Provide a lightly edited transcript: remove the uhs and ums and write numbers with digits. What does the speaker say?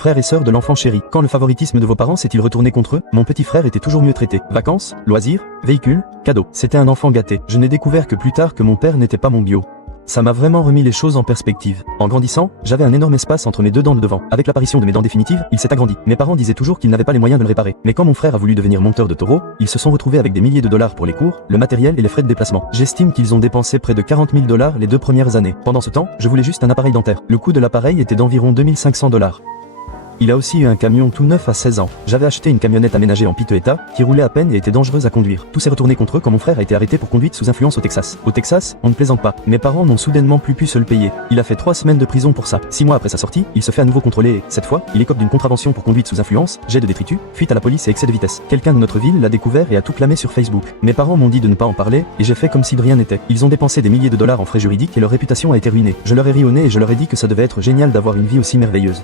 Frères et sœurs de l'enfant chéri, quand le favoritisme de vos parents s'est-il retourné contre eux? Mon petit frère était toujours mieux traité. Vacances, loisirs, véhicules, cadeaux. C'était un enfant gâté. Je n'ai découvert que plus tard que mon père n'était pas mon bio. Ça m'a vraiment remis les choses en perspective. En grandissant, j'avais un énorme espace entre mes deux dents de devant. Avec l'apparition de mes dents définitives, il s'est agrandi. Mes parents disaient toujours qu'ils n'avaient pas les moyens de le réparer. Mais quand mon frère a voulu devenir monteur de taureau, ils se sont retrouvés avec des milliers de dollars pour les cours, le matériel et les frais de déplacement. J'estime qu'ils ont dépensé près de 40 000 dollars les 2 premières années. Pendant ce temps, je voulais juste un appareil dentaire. Le coût de l'appareil était d'environ 2500 dollars. Il a aussi eu un camion tout neuf à 16 ans. J'avais acheté une camionnette aménagée en piteux état, qui roulait à peine et était dangereuse à conduire. Tout s'est retourné contre eux quand mon frère a été arrêté pour conduite sous influence au Texas. Au Texas, on ne plaisante pas. Mes parents n'ont soudainement plus pu se le payer. Il a fait 3 semaines de prison pour ça. 6 mois après sa sortie, il se fait à nouveau contrôler et, cette fois, il écope d'une contravention pour conduite sous influence, jet de détritus, fuite à la police et excès de vitesse. Quelqu'un de notre ville l'a découvert et a tout clamé sur Facebook. Mes parents m'ont dit de ne pas en parler, et j'ai fait comme si de rien n'était. Ils ont dépensé des milliers de dollars en frais juridiques et leur réputation a été ruinée. Je leur ai ri au nez et je leur ai dit que ça devait être génial d'avoir une vie aussi merveilleuse.